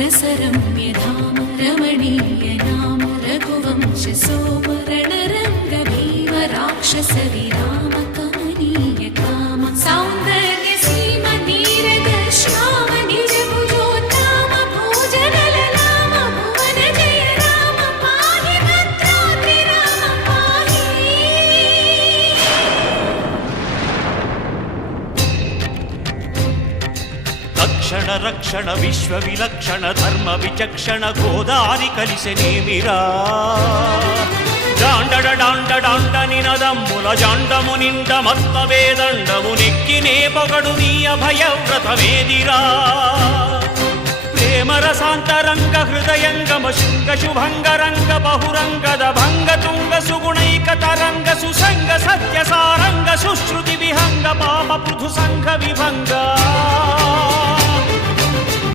रसरम्यधाम रमणीयनाम रघुवंशसोम रणरङ्गभीम राक्षसविराम कमनीय काम सौन्दर्य सीम नीरद श्याम निजभुजोत्ताम भोजनललाम भुवन जय राम पाहि भद्राद्रि राम पाहि। रक्षण रक्षण विश्व विलक्षण धर्म विचक्षण गोदारि कलिसेनेमिरा डांडड डांड डांड निनदम्मुल जांडमु निंड मत्त वेदंडमु नेक्किने పొగడు నీ అభయవ్రతమేదిరా ప్రేమ రసాంతరంగ హృదయంగమ శృంగ శుభంగరంగ బహురంగద భంగ తుంగ సుగుణైక తరంగ సుసంగ సత్య సారంగ సుశ్రుతి విహంగ పాప పృథు సంఘ విభంగ